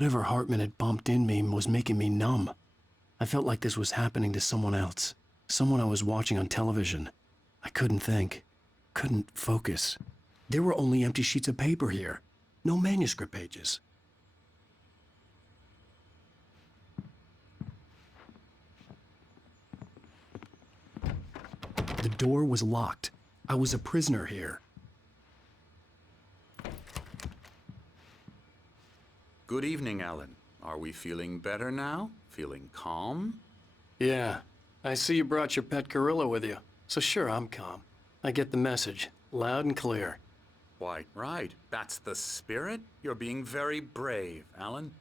Whatever Hartman had bumped in me was making me numb. I felt like this was happening to someone else. Someone I was watching on television. I couldn't think. Couldn't focus. There were only empty sheets of paper here. No manuscript pages. The door was locked. I was a prisoner here. Good evening, Alan. Are we feeling better now? Feeling calm? Yeah. I see you brought your pet gorilla with you. So sure, I'm calm. I get the message. Loud and clear. Quite right. That's the spirit. You're being very brave, Alan.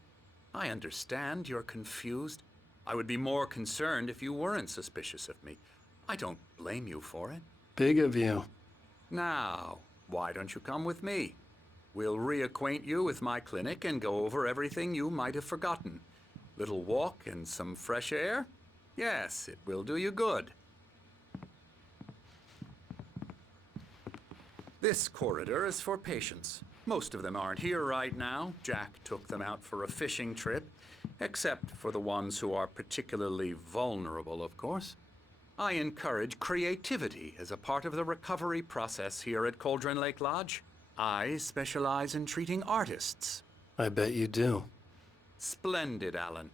I understand you're confused. I would be more concerned if you weren't suspicious of me. I don't blame you for it. Big of you. Now, why don't you come with me? We'll reacquaint you with my clinic and go over everything you might have forgotten. Little walk and some fresh air? Yes, it will do you good. This corridor is for patients. Most of them aren't here right now. Jack took them out for a fishing trip, except for the ones who are particularly vulnerable, of course. I encourage creativity as a part of the recovery process here at Cauldron Lake Lodge. I specialize in treating artists. I bet you do. Splendid, Alan.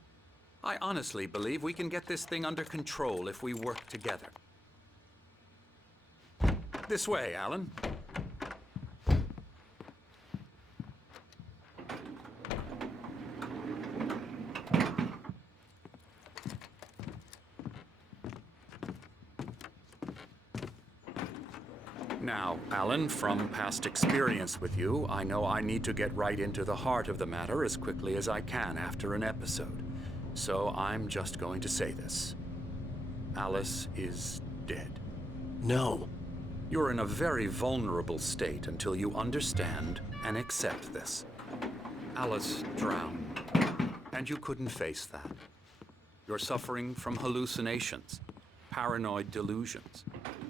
I honestly believe we can get this thing under control if we work together. This way, Alan. Now, Alan, from past experience with you, I know I need to get right into the heart of the matter as quickly as I can after an episode. So I'm just going to say this. Alice is dead. No. You're in a very vulnerable state until you understand and accept this. Alice drowned, and you couldn't face that. You're suffering from hallucinations, paranoid delusions,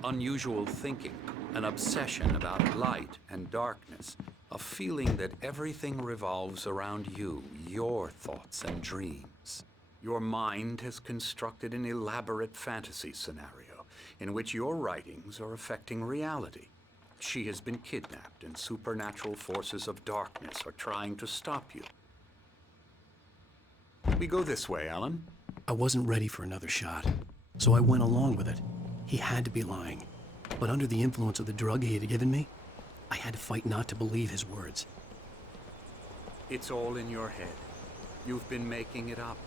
unusual thinking, an obsession about light and darkness, a feeling that everything revolves around you, your thoughts and dreams. Your mind has constructed an elaborate fantasy scenario in which your writings are affecting reality. She has been kidnapped and supernatural forces of darkness are trying to stop you. We go this way, Alan. I wasn't ready for another shot, so I went along with it. He had to be lying. But under the influence of the drug he had given me, I had to fight not to believe his words. It's all in your head. You've been making it up.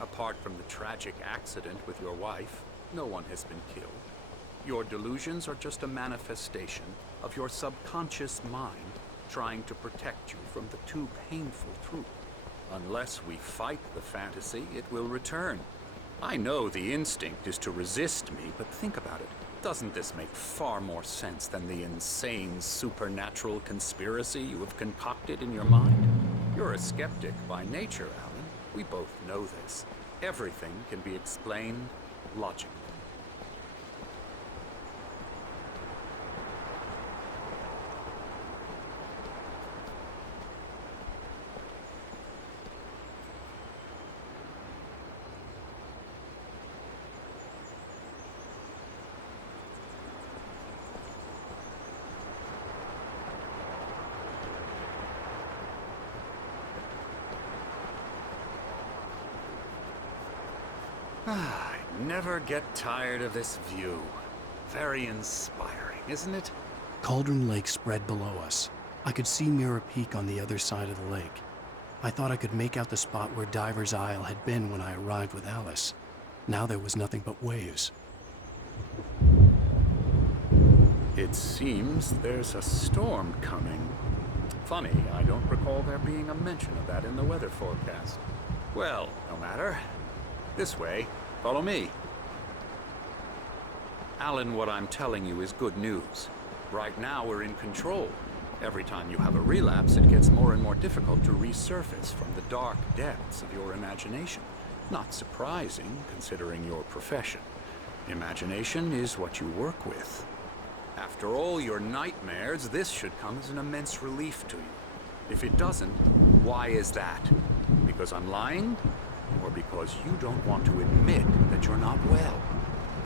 Apart from the tragic accident with your wife, no one has been killed. Your delusions are just a manifestation of your subconscious mind trying to protect you from the too painful truth. Unless we fight the fantasy, it will return. I know the instinct is to resist me, but think about it. Doesn't this make far more sense than the insane supernatural conspiracy you have concocted in your mind? You're a skeptic by nature, Alan. We both know this. Everything can be explained logically. I never get tired of this view. Very inspiring, isn't it? Cauldron Lake spread below us. I could see Mirror Peak on the other side of the lake. I thought I could make out the spot where Diver's Isle had been when I arrived with Alice. Now there was nothing but waves. It seems there's a storm coming. Funny, I don't recall there being a mention of that in the weather forecast. Well, no matter. This way. Follow me. Alan, what I'm telling you is good news. Right now, we're in control. Every time you have a relapse, it gets more and more difficult to resurface from the dark depths of your imagination. Not surprising, considering your profession. Imagination is what you work with. After all your nightmares, this should come as an immense relief to you. If it doesn't, why is that? Because I'm lying? Or because you don't want to admit that you're not well?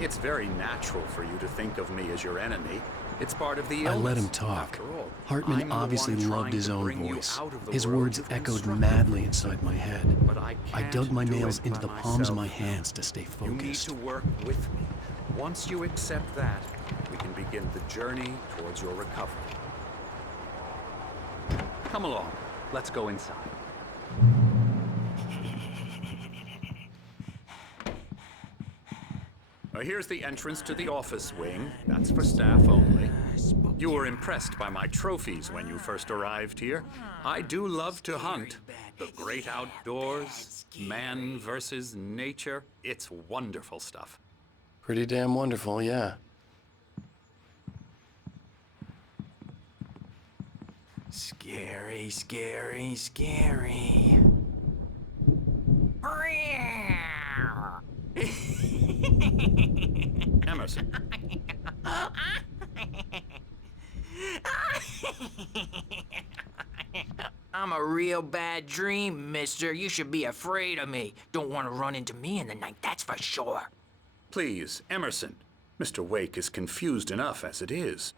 It's very natural for you to think of me as your enemy. It's part of the illness. I let him talk. After all, Hartman I'm the obviously one loved trying his to own bring you voice. out of the His world words you've echoed constructed. madly inside my head. But I dug my can't do nails it into by the palms of my myself. hands to stay You need focused. to work with me. Once you accept that, we can begin the journey towards your recovery. Come along. Let's go inside. Here's the entrance to the office wing. That's for staff only. You were impressed by my trophies when you first arrived here. I do love to hunt. The great outdoors, man versus nature. It's wonderful stuff. Pretty damn wonderful, yeah. Scary, scary, scary. Emerson. I'm a real bad dream, mister. You should be afraid of me. Don't want to run into me in the night, that's for sure. Please, Emerson. Mr. Wake is confused enough as it is.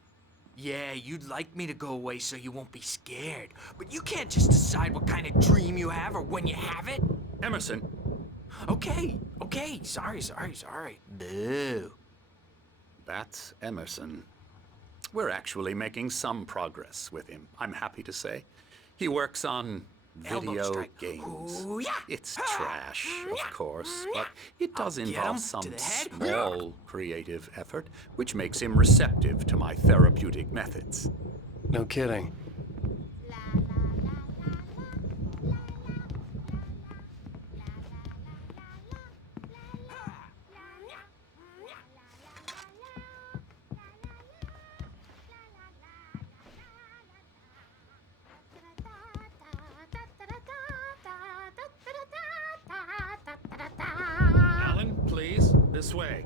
Yeah, you'd like me to go away so you won't be scared. But you can't just decide what kind of dream you have or when you have it. Emerson. Okay. Sorry. Boo. That's Emerson. We're actually making some progress with him, I'm happy to say. He works on Elbow video strike. games. Ooh, yeah. It's trash, of course, but it does I'll get involve him some to the head. small creative effort, which makes him receptive to my therapeutic methods. No kidding. Alan, please, this way.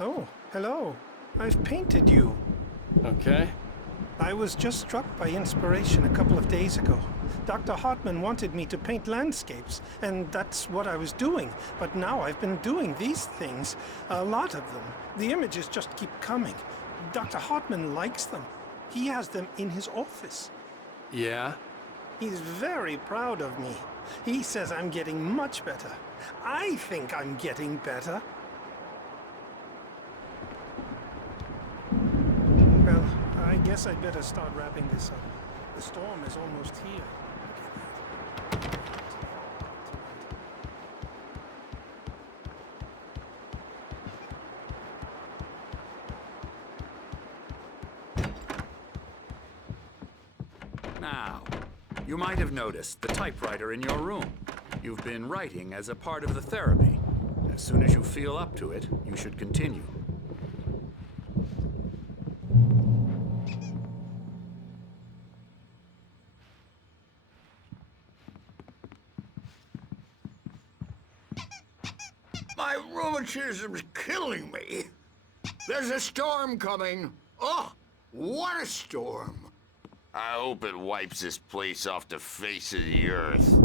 Oh, hello. I've painted you. Okay. I was just struck by inspiration a couple of days ago. Dr. Hartman wanted me to paint landscapes, and that's what I was doing. But now I've been doing these things, a lot of them. The images just keep coming. Dr. Hartman likes them. He has them in his office. Yeah? He's very proud of me. He says I'm getting much better. I think I'm getting better. Well, I guess I'd better start wrapping this up. The storm is almost here. Look at that. Now, you might have noticed the typewriter in your room. You've been writing as a part of the therapy. As soon as you feel up to it, you should continue. My rheumatism's killing me. There's a storm coming. Oh, what a storm. I hope it wipes this place off the face of the earth.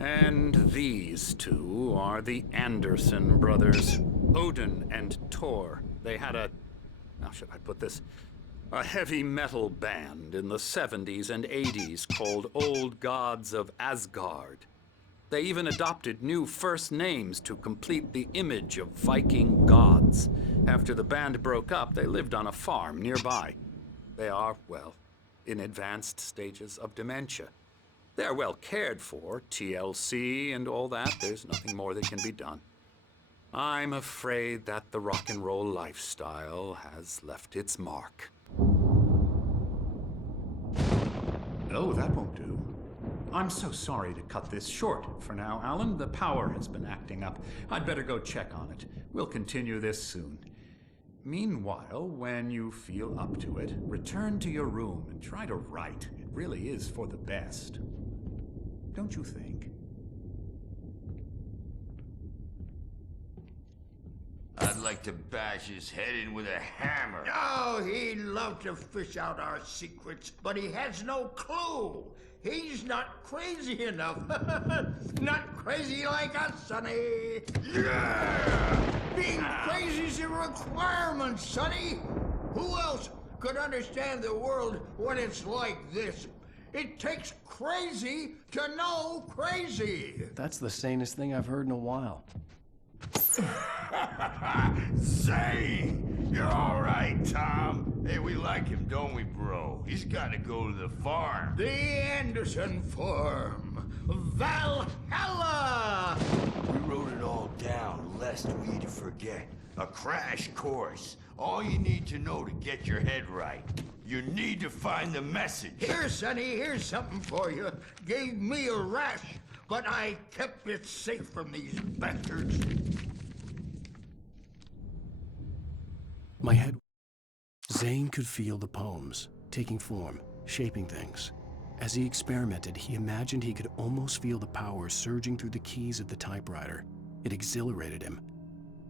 And these two are the Anderson brothers, Odin and Thor. They had how should I put this? A heavy metal band in the 70s and 80s called Old Gods of Asgard. They even adopted new first names to complete the image of Viking gods. After the band broke up, they lived on a farm nearby. They are, well, in advanced stages of dementia. They're well cared for, TLC and all that. There's nothing more that can be done. I'm afraid that the rock and roll lifestyle has left its mark. Oh, that won't do. I'm so sorry to cut this short for now, Alan. The power has been acting up. I'd better go check on it. We'll continue this soon. Meanwhile, when you feel up to it, return to your room and try to write. It really is for the best. Don't you think? I'd like to bash his head in with a hammer. Oh, he'd love to fish out our secrets, but he has no clue. He's not crazy enough. Not crazy like us, Sonny. Yeah! Being crazy's a requirement, Sonny. Who else could understand the world when it's like this? It takes crazy to know crazy. That's the sanest thing I've heard in a while. Zane! You're all right, Tom. Hey, we like him, don't we, bro? He's got to go to the farm. The Anderson Farm. Valhalla! We wrote it all down, lest we to forget. A crash course. All you need to know to get your head right. You need to find the message. Here, Sonny, here's something for you. Gave me a rash, but I kept it safe from these bastards. My head... Zane could feel the poems, taking form, shaping things. As he experimented, he imagined he could almost feel the power surging through the keys of the typewriter. It exhilarated him.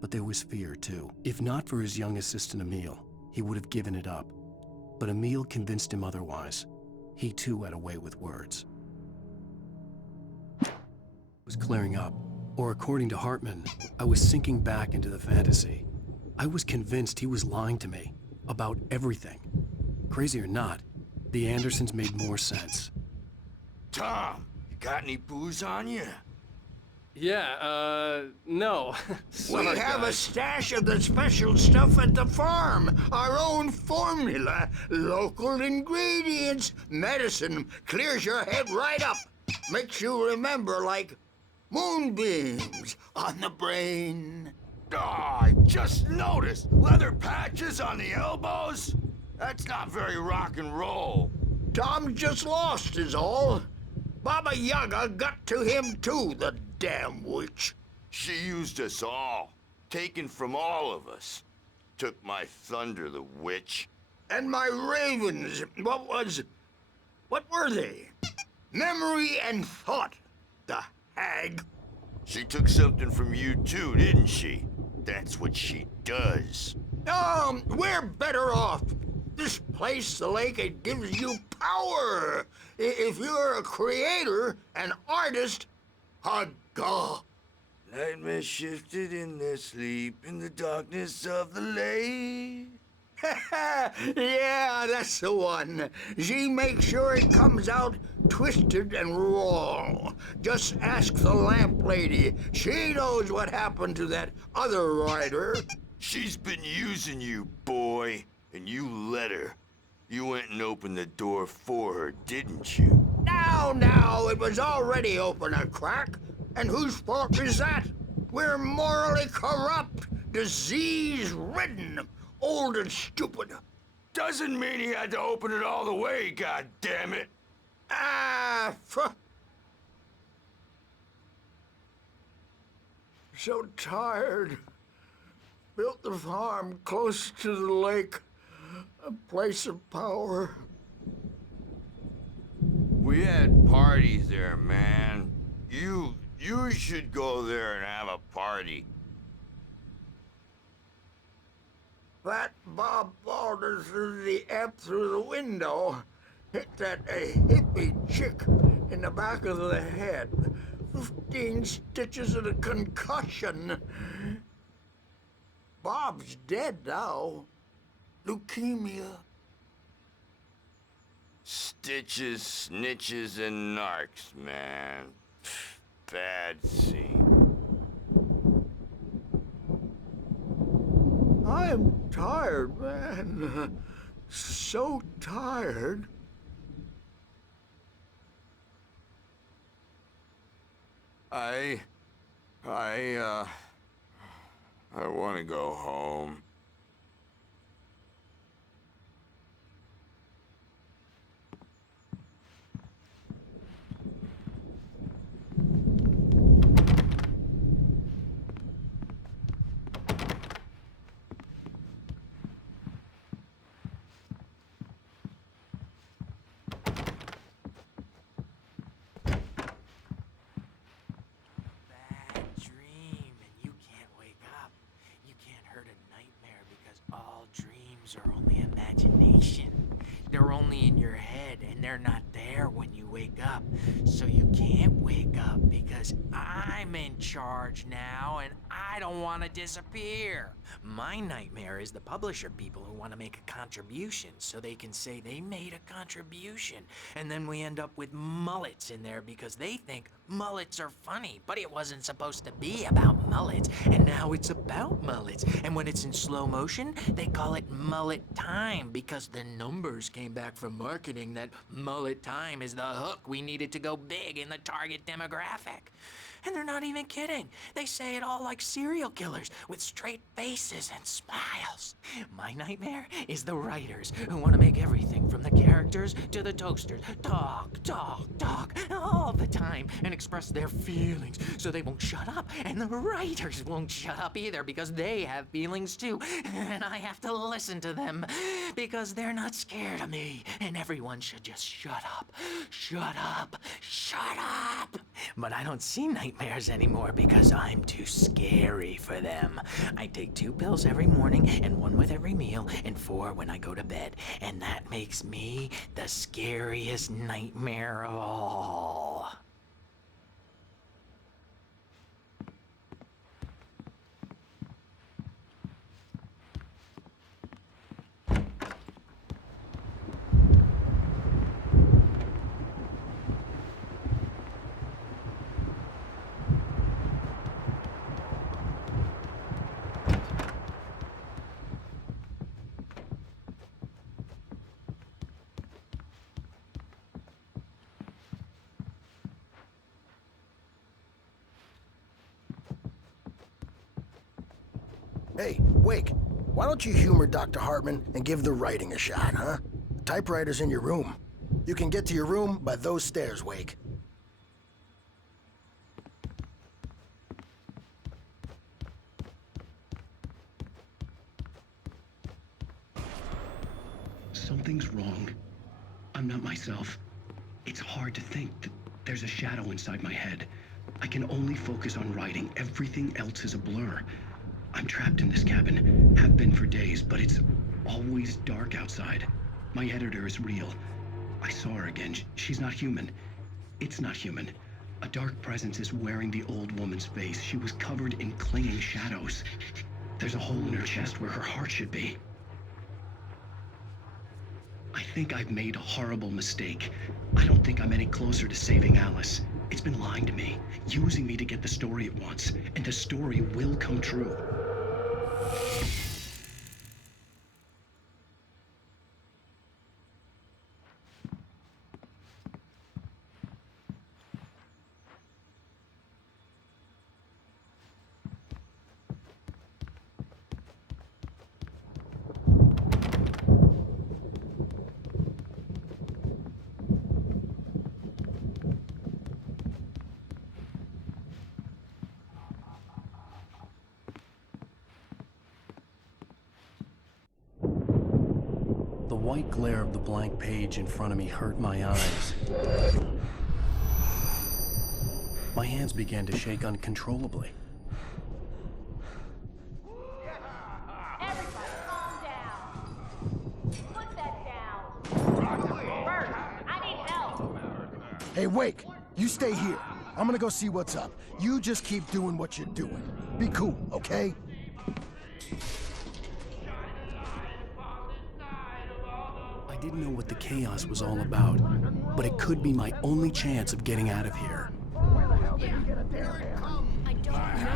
But there was fear, too. If not for his young assistant Emil, he would have given it up. But Emil convinced him otherwise. He too had a way with words. It was clearing up, or according to Hartman, I was sinking back into the fantasy. I was convinced he was lying to me about everything. Crazy or not, the Andersons made more sense. Tom, you got any booze on you? Yeah, no. We have a stash of the special stuff at the farm. Our own formula. Local ingredients. Medicine clears your head right up. Makes you remember like moonbeams on the brain. Oh, I just noticed. Leather patches on the elbows? That's not very rock and roll. Tom just lost is all. Baba Yaga got to him too, the damn witch. She used us all. Taken from all of us. Took my thunder, the witch. And my ravens, what were they? Memory and thought, the hag. She took something from you too, didn't she? That's what she does. We're better off. This place, the lake, it gives you power. If you're a creator, an artist, a god. Nightmare shifted in their sleep in the darkness of the lake. Yeah, that's the one. She makes sure it comes out twisted and raw. Just ask the lamp lady. She knows what happened to that other rider. She's been using you, boy, and you let her. You went and opened the door for her, didn't you? Now, it was already open a crack. And whose fault is that? We're morally corrupt, disease-ridden, old and stupid. Doesn't mean he had to open it all the way, goddammit. So tired. Built the farm close to the lake, a place of power. We had parties there, man. You should go there and have a party. That Bob Balder threw the amp through the window, hit that hippie chick in the back of the head. 15 stitches and a concussion. Bob's dead now. Leukemia. Stitches, snitches, and narcs, man. Bad scene. I'm tired, man. So tired. I want to go home. Bad dream, and you can't wake up. You can't nightmares are only imagination. They're only in your head, and they're not there when you wake up. So you can't wake up because I'm in charge now, and I don't want to disappear. My nightmare is the publisher people who want to make a contribution so they can say they made a contribution. And then we end up with mullets in there because they think mullets are funny, but it wasn't supposed to be about mullets, and now it's about mullets. And when it's in slow motion, they call it mullet time because the numbers came back from marketing that mullet time is the hook we needed to go big in the target demographic. And they're not even kidding. They say it all like serial killers with straight faces and smiles. My nightmare is the writers who want to make everything from the characters to the toasters talk all the time and express their feelings so they won't shut up. And the writers won't shut up either because they have feelings too. And I have to listen to them because they're not scared of me. And everyone should just shut up. Shut up. Shut up. But I don't see nightmares anymore because I'm too scary for them. I take 2 pills every morning and 1 with every meal and 4 when I go to bed. And that makes me the scariest nightmare of all. Hey, Wake, why don't you humor Dr. Hartman and give the writing a shot, huh? Typewriter's in your room. You can get to your room by those stairs, Wake. Something's wrong. I'm not myself. It's hard to think that there's a shadow inside my head. I can only focus on writing. Everything else is a blur. I'm trapped in this cabin. Have been for days, but it's always dark outside. My editor is real. I saw her again. She's not human. It's not human. A dark presence is wearing the old woman's face. She was covered in clinging shadows. There's a hole in her chest where her heart should be. I think I've made a horrible mistake. I don't think I'm any closer to saving Alice. It's been lying to me, using me to get the story it wants, and the story will come true. The white glare of the blank page in front of me hurt my eyes. My hands began to shake uncontrollably. Everybody, calm down. Put that down. Bert, I need help. Hey, Wake, you stay here. I'm gonna go see what's up. You just keep doing what you're doing. Be cool, okay? I didn't know what the chaos was all about, but it could be my only chance of getting out of here.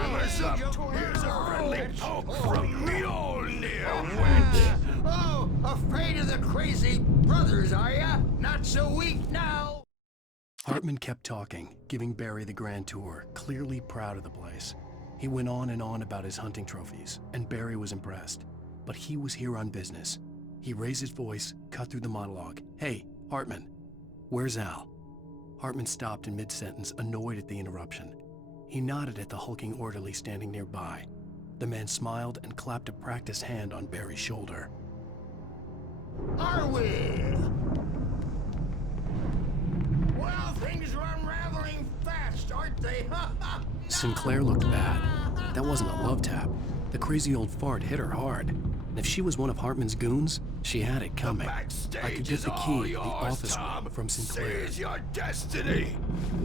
Here's a friendly poke from Mjolnir, wench. Oh, afraid of the crazy brothers, are ya? Not so weak now. Hartman kept talking, giving Barry the grand tour, clearly proud of the place. He went on and on about his hunting trophies, and Barry was impressed. But he was here on business. He raised his voice, cut through the monologue. Hey, Hartman, where's Al? Hartman stopped in mid-sentence, annoyed at the interruption. He nodded at the hulking orderly standing nearby. The man smiled and clapped a practiced hand on Barry's shoulder. Are we? Well, things are unraveling fast, aren't they? Sinclair looked bad. That wasn't a love tap. The crazy old fart hit her hard. And if she was one of Hartman's goons, she had it coming. I could get the key to the office room from Sinclair. Seize your destiny.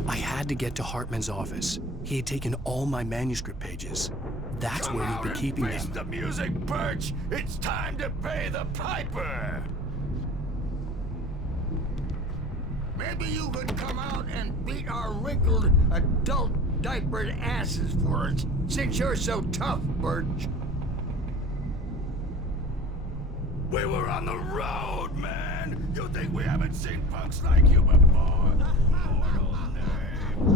I had to get to Hartman's office. He had taken all my manuscript pages. That's where he'd been keeping Face them. the music, Birch. It's time to pay the piper. Maybe you could come out and beat our wrinkled, adult diapered asses for us, since you're so tough, Birch. We were on the road, man. You think we haven't seen punks like you before? Mortal name.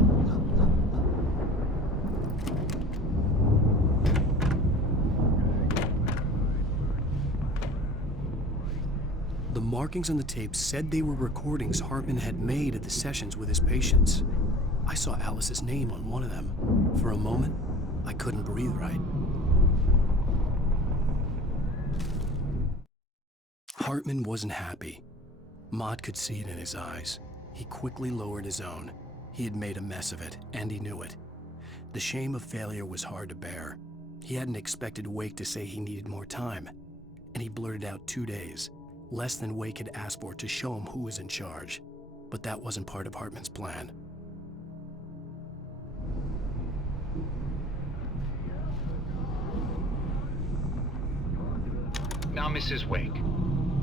The markings on the tape said they were recordings Hartman had made at the sessions with his patients. I saw Alice's name on one of them. For a moment, I couldn't breathe right. Hartman wasn't happy. Maude could see it in his eyes. He quickly lowered his own. He had made a mess of it, and he knew it. The shame of failure was hard to bear. He hadn't expected Wake to say he needed more time, and he blurted out 2 days, less than Wake had asked for to show him who was in charge. But that wasn't part of Hartman's plan. Now, Mrs. Wake,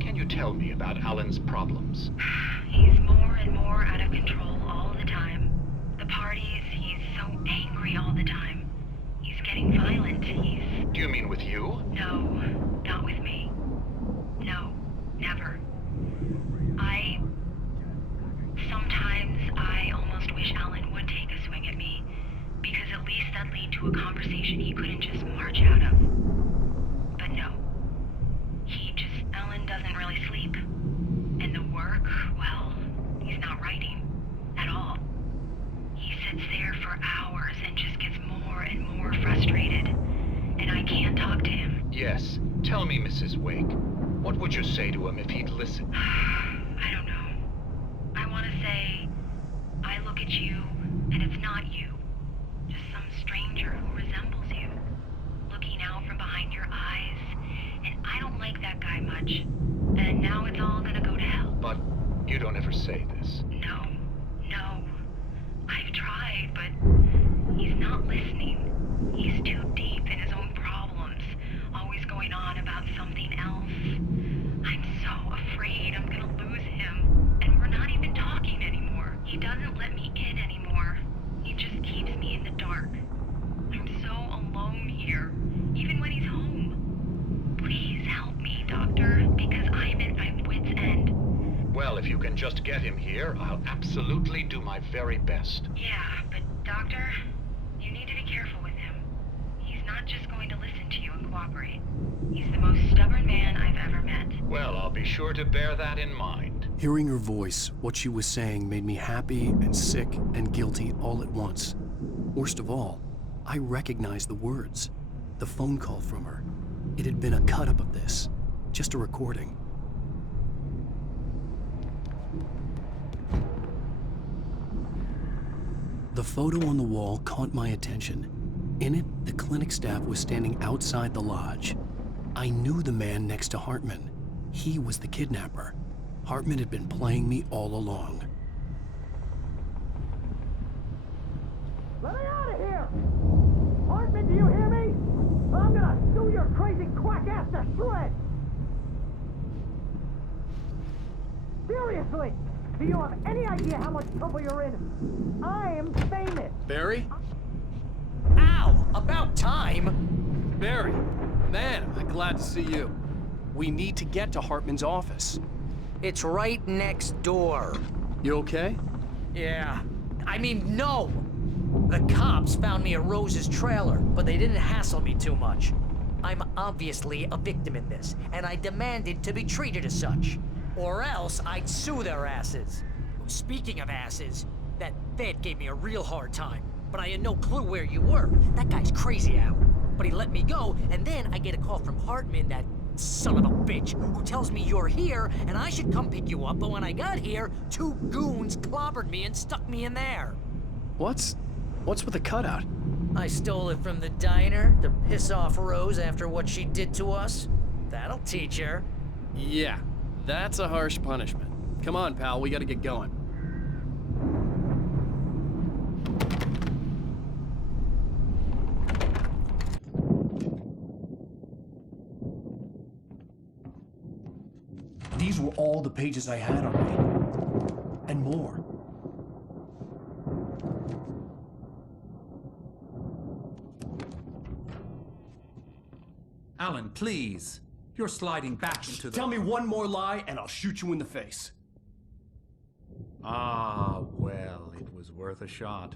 can you tell me about Alan's problems? He's more and more out of control all the time. The parties, he's so angry all the time. He's getting violent. Do you mean with you? No, not with me. No, never. Sometimes I almost wish Alan would take a swing at me, because at least that'd lead to a conversation he couldn't just march out of. But no. Alan doesn't really sleep. And the work, well, he's not writing at all. He sits there for hours and just gets more and more frustrated. And I can't talk to him. Yes. Tell me, Mrs. Wake, what would you say to him if he'd listen? I don't know. I want to say, I look at you, and it's not you. Just some stranger who resembles you. Looking out from behind your eyes. And I don't like that guy much. And now it's all gonna go to hell. But you don't ever say this. No. I've tried, but he's not listening. He's too deep in his own problems, always going on about something else. I'm so afraid I'm gonna lose him. And we're not even talking anymore. He doesn't let me in anymore. He just keeps me in the dark. I'm so alone here, even when he's home. Please help me, Doctor, because I'm at my wit's end. Well, if you can just get him here, I'll absolutely do my very best. Yeah, but Doctor, you need to be careful with him. He's not just going to listen to you and cooperate. He's the most stubborn man I've ever met. Well, I'll be sure to bear that in mind. Hearing her voice, what she was saying made me happy and sick and guilty all at once. Worst of all, I recognized the words. The phone call from her. It had been a cut-up of this. Just a recording. The photo on the wall caught my attention. In it, the clinic staff was standing outside the lodge. I knew the man next to Hartman. He was the kidnapper. Hartman had been playing me all along. Let me out of here! Hartman, do you hear me? I'm gonna sue your crazy quack ass to shreds! Seriously! Do you have any idea how much trouble you're in? I am famous! Barry? Ow! About time! Barry! Man, I'm glad to see you. We need to get to Hartman's office. It's right next door. You okay? Yeah. I mean, no! The cops found me at Rose's trailer, but they didn't hassle me too much. I'm obviously a victim in this, and I demanded to be treated as such. Or else I'd sue their asses. Speaking of asses, that vet gave me a real hard time, but I had no clue where you were. That guy's crazy, Al. But he let me go, and then I get a call from Hartman, that son of a bitch, who tells me you're here, and I should come pick you up, but when I got here, 2 goons clobbered me and stuck me in there. What's with the cutout? I stole it from the diner to piss off Rose after what she did to us. That'll teach her. Yeah, that's a harsh punishment. Come on, pal, we gotta get going. These were all the pages I had on me. And more. Alan, please. You're sliding back into the... Tell me one more lie and I'll shoot you in the face. Ah, well, it was worth a shot.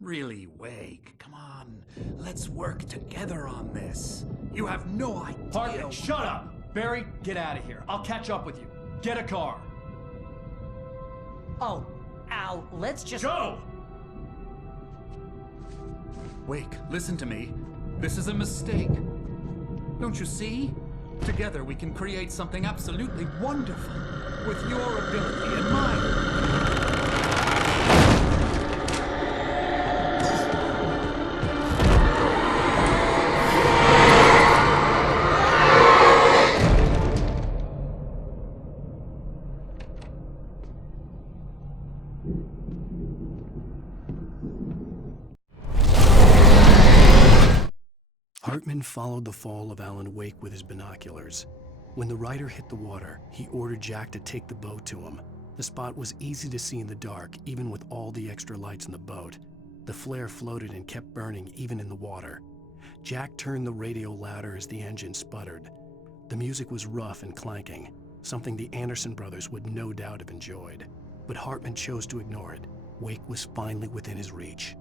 Really, Wake, come on. Let's work together on this. You have no idea... Hartman, shut up! Barry, get out of here. I'll catch up with you. Get a car. Oh, Al, let's just... Go! Wake, listen to me. This is a mistake. Don't you see? Together we can create something absolutely wonderful. With your ability and mine. Hartman followed the fall of Alan Wake with his binoculars. When the rider hit the water, he ordered Jack to take the boat to him. The spot was easy to see in the dark, even with all the extra lights in the boat. The flare floated and kept burning even in the water. Jack turned the radio louder as the engine sputtered. The music was rough and clanking, something the Anderson brothers would no doubt have enjoyed. But Hartman chose to ignore it. Wake was finally within his reach.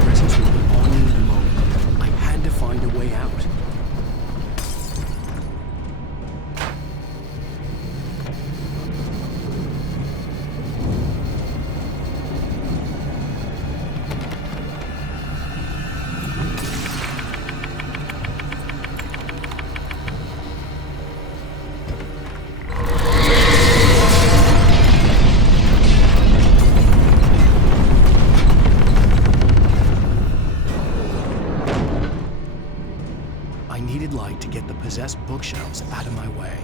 Presence would be on me in a moment. I had to find a way out. I needed light to get the possessed bookshelves out of my way.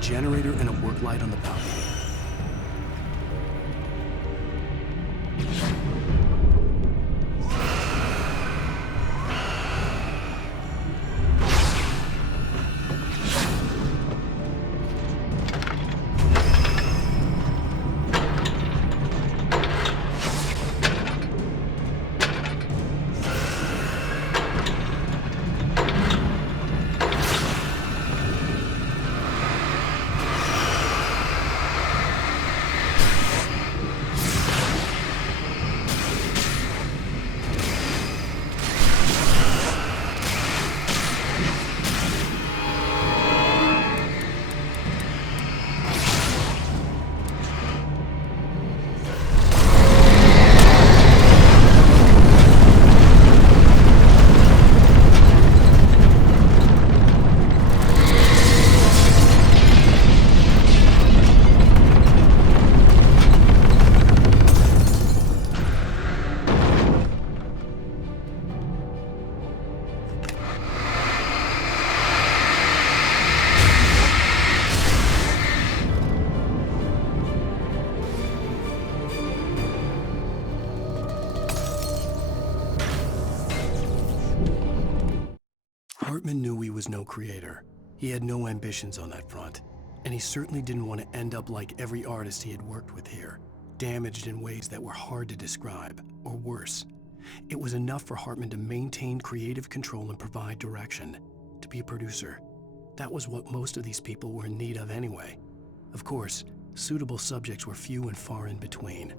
Generator and a work light on the balcony. Hartman knew he was no creator. He had no ambitions on that front. And he certainly didn't want to end up like every artist he had worked with here, damaged in ways that were hard to describe, or worse. It was enough for Hartman to maintain creative control and provide direction, to be a producer. That was what most of these people were in need of anyway. Of course, suitable subjects were few and far in between.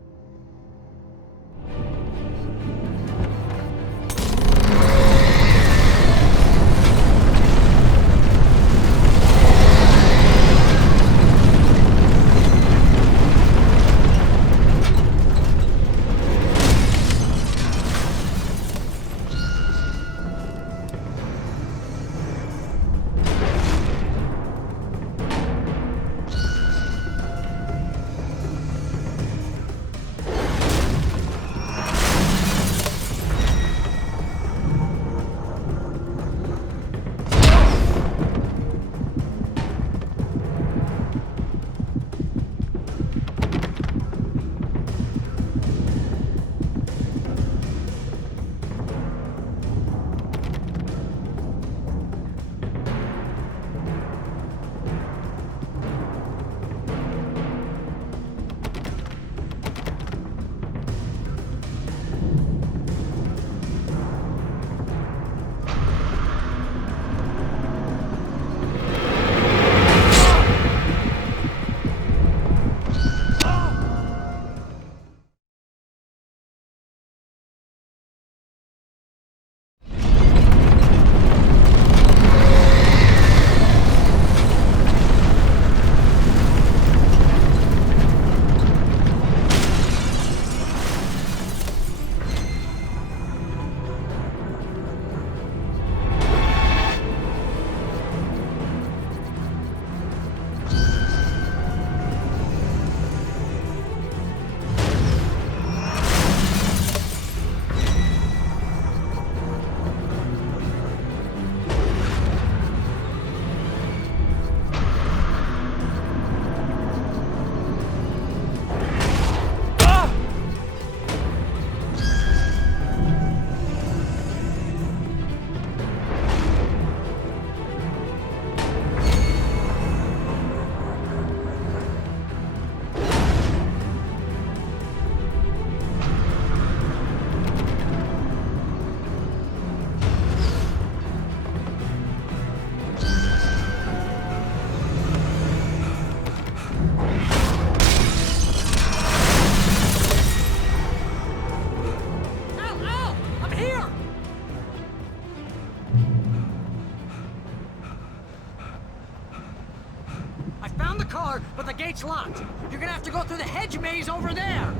but the gate's locked. You're gonna have to go through the hedge maze over there.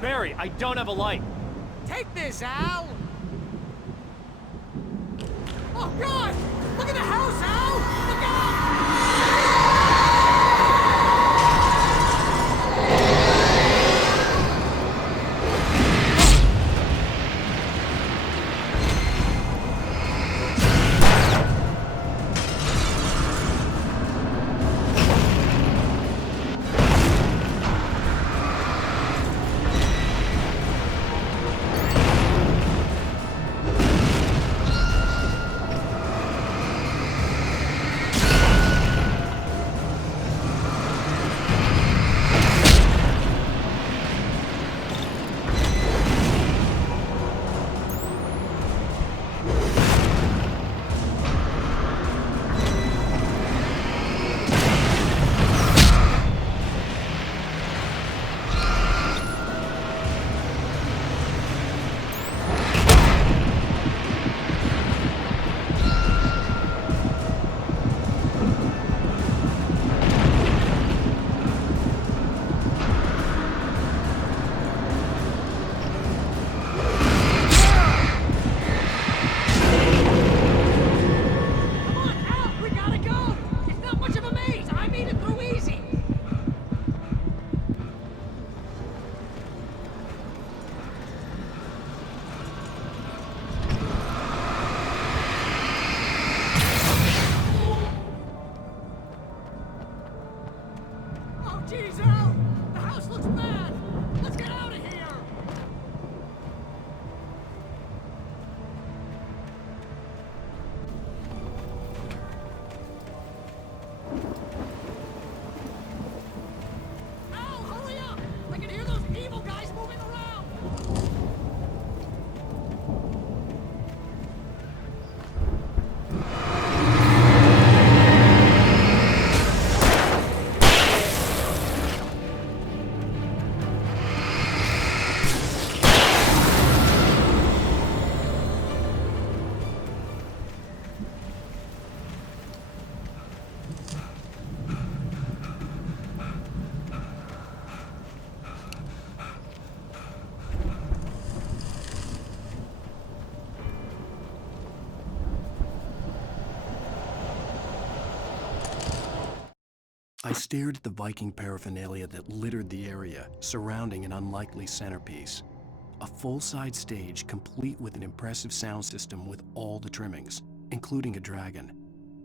Barry, I don't have a light. Take this, Al. Oh, God! Look at the house, Al! Look out! Jeez, Al! The house looks bad! Let's get out of here! Al, hurry up! I can hear those evil guys moving around! I stared at the Viking paraphernalia that littered the area, surrounding an unlikely centerpiece. A full-size stage complete with an impressive sound system with all the trimmings, including a dragon.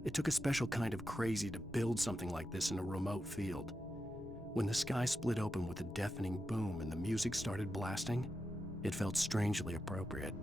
It took a special kind of crazy to build something like this in a remote field. When the sky split open with a deafening boom and the music started blasting, it felt strangely appropriate.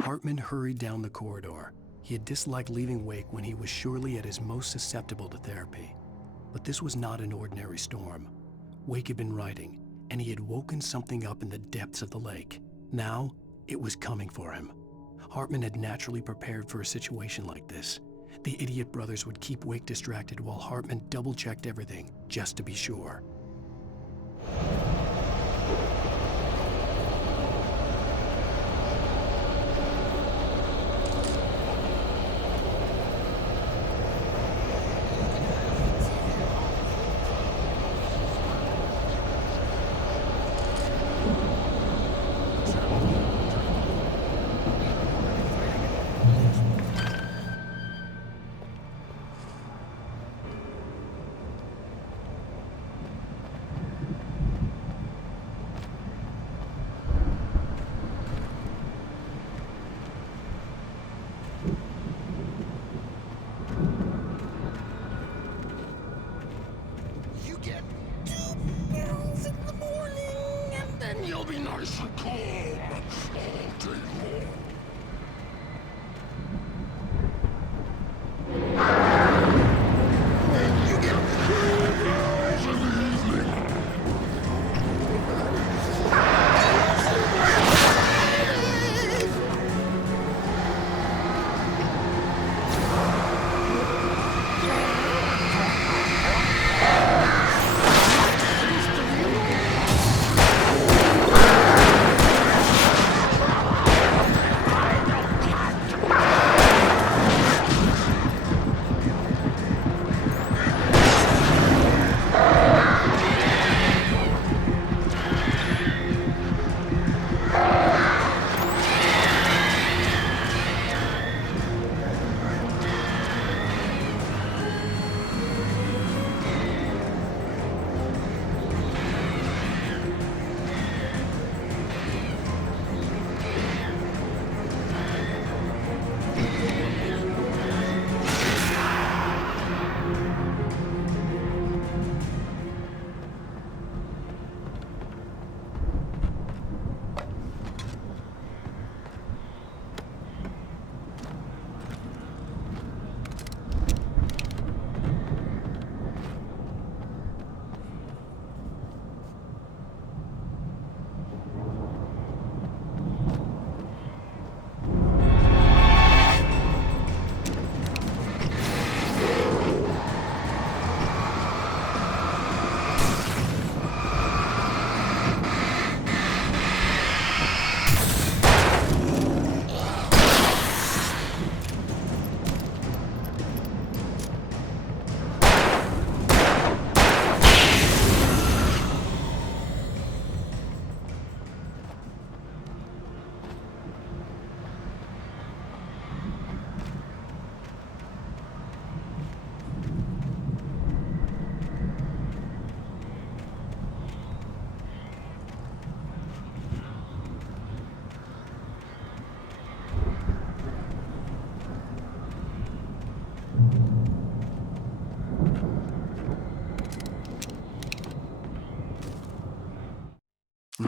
Hartman hurried down the corridor. He had disliked leaving Wake when he was surely at his most susceptible to therapy. But this was not an ordinary storm. Wake had been writing, and he had woken something up in the depths of the lake. Now, it was coming for him. Hartman had naturally prepared for a situation like this. The idiot brothers would keep Wake distracted while Hartman double-checked everything, just to be sure. You'll be nice and calm all day long.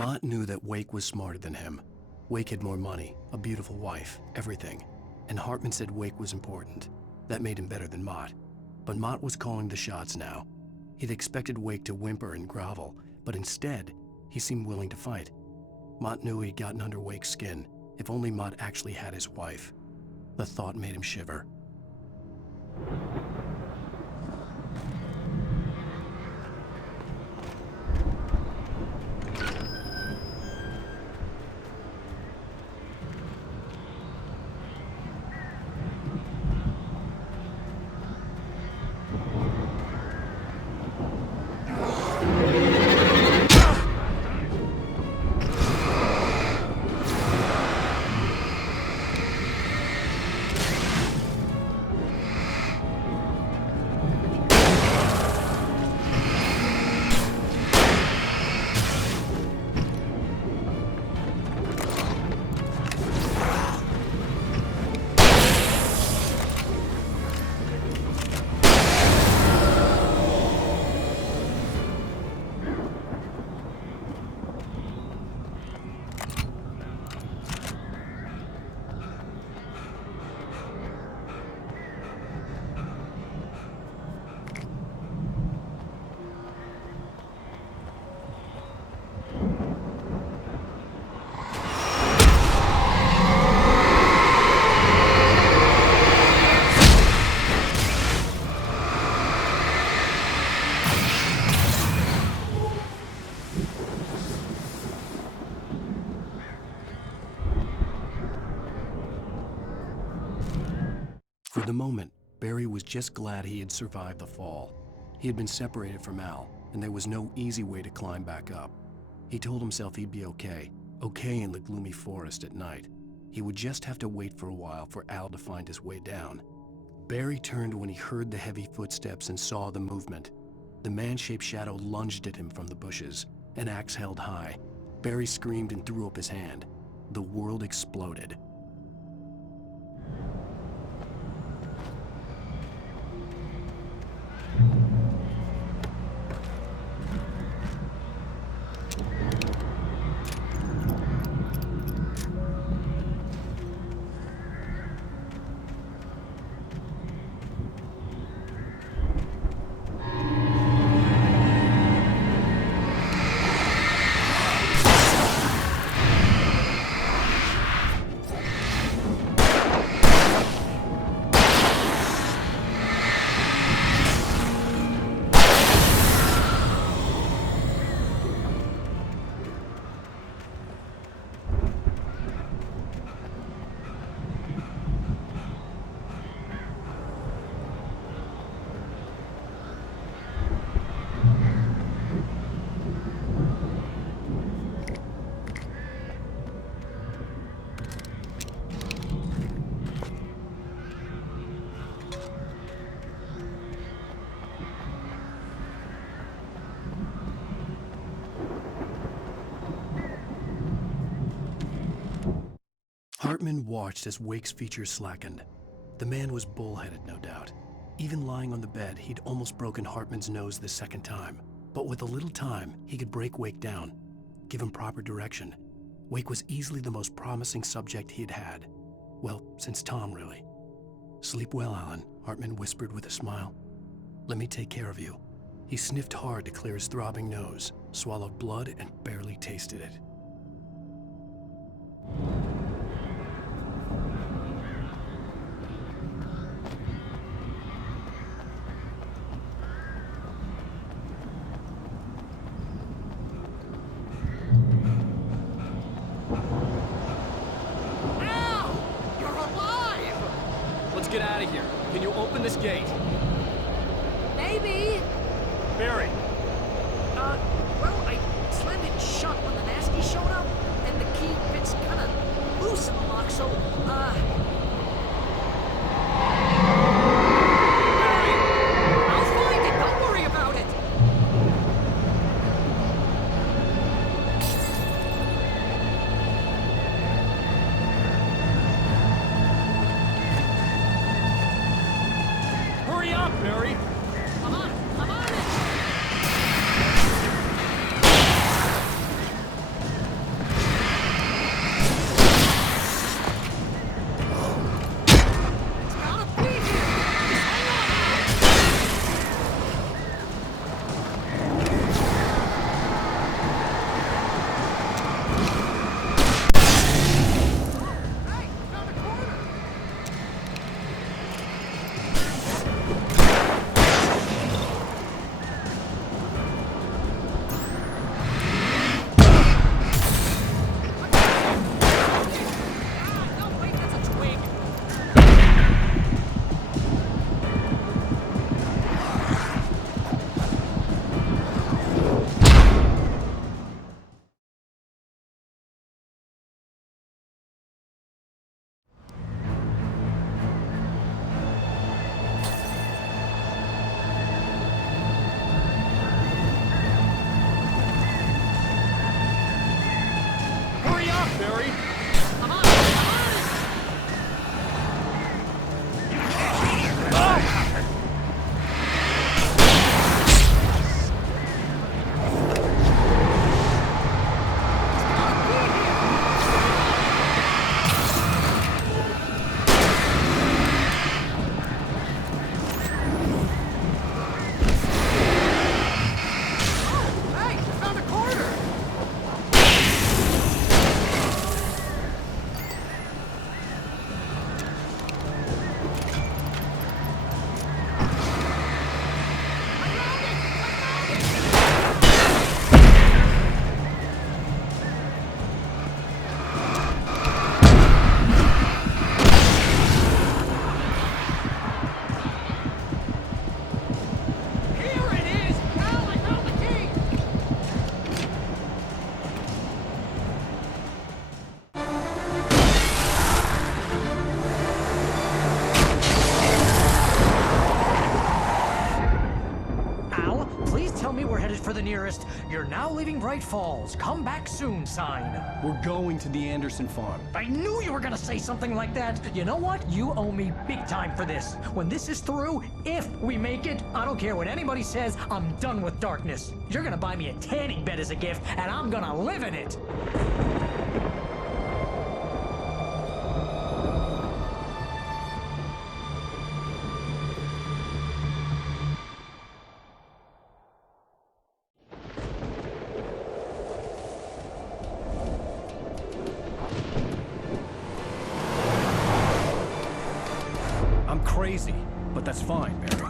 Mott knew that Wake was smarter than him. Wake had more money, a beautiful wife, everything. And Hartman said Wake was important. That made him better than Mott. But Mott was calling the shots now. He'd expected Wake to whimper and grovel, but instead, he seemed willing to fight. Mott knew he'd gotten under Wake's skin. If only Mott actually had his wife. The thought made him shiver. For the moment, Barry was just glad he had survived the fall. He had been separated from Al, and there was no easy way to climb back up. He told himself he'd be okay in the gloomy forest at night. He would just have to wait for a while for Al to find his way down. Barry turned when he heard the heavy footsteps and saw the movement. The man-shaped shadow lunged at him from the bushes, an axe held high. Barry screamed and threw up his hand. The world exploded. Hartman watched as Wake's features slackened. The man was bullheaded, no doubt. Even lying on the bed, he'd almost broken Hartman's nose the second time. But with a little time, he could break Wake down, give him proper direction. Wake was easily the most promising subject he'd had. Well, since Tom, really. "Sleep well, Alan," Hartman whispered with a smile. "Let me take care of you." He sniffed hard to clear his throbbing nose, swallowed blood, and barely tasted it. Get out of here. Can you open this gate? Maybe. Barry. Well, I slammed it shut when the nasty showed up, and the key fits kind of loose in the lock, so, Barry, I'll find it. Don't worry about it. Hurry up, Barry! I'm on it! Barry. I'm on it! I'm on it! Hey, I found a corner! Here it is! Al, I found the key! Al, please tell me we're headed for the nearest "You're now leaving Bright Falls. Come back soon" sign. We're going to the Anderson farm. I knew you were gonna say something like that. You know what? You owe me big time for this. When this is through, if we make it, I don't care what anybody says, I'm done with darkness. You're gonna buy me a tanning bed as a gift, and I'm gonna live in it. I'm crazy, but that's fine, Barry.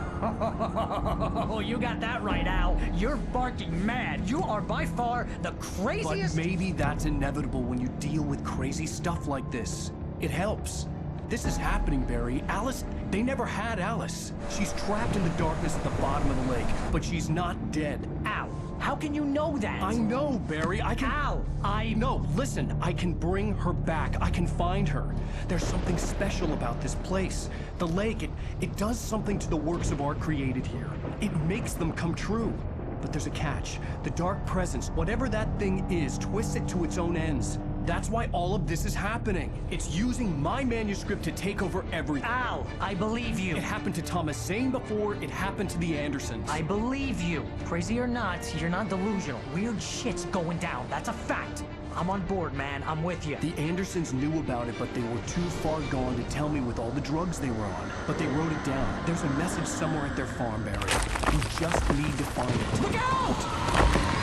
Oh, you got that right, Al. You're barking mad. You are by far the But craziest. maybe that's inevitable when you deal with crazy stuff like this. It helps. This is happening, Barry. Alice, they never had Alice. She's trapped in the darkness at the bottom of the lake, but she's not dead. Al, how can you know that? I know, Barry. I can... Al, No, listen. I can bring her back. I can find her. There's something special about this place. The lake, it does something to the works of art created here. It makes them come true. But there's a catch. The dark presence, whatever that thing is, twists it to its own ends. That's why all of this is happening. It's using my manuscript to take over everything. Al, I believe you. It happened to Thomas Zane before, it happened to the Andersons. I believe you. Crazy or not, you're not delusional. Weird shit's going down. That's a fact. I'm on board, man. I'm with you. The Andersons knew about it, but they were too far gone to tell me with all the drugs they were on. But they wrote it down. There's a message somewhere at their farm, Barry. We just need to find it. Look out!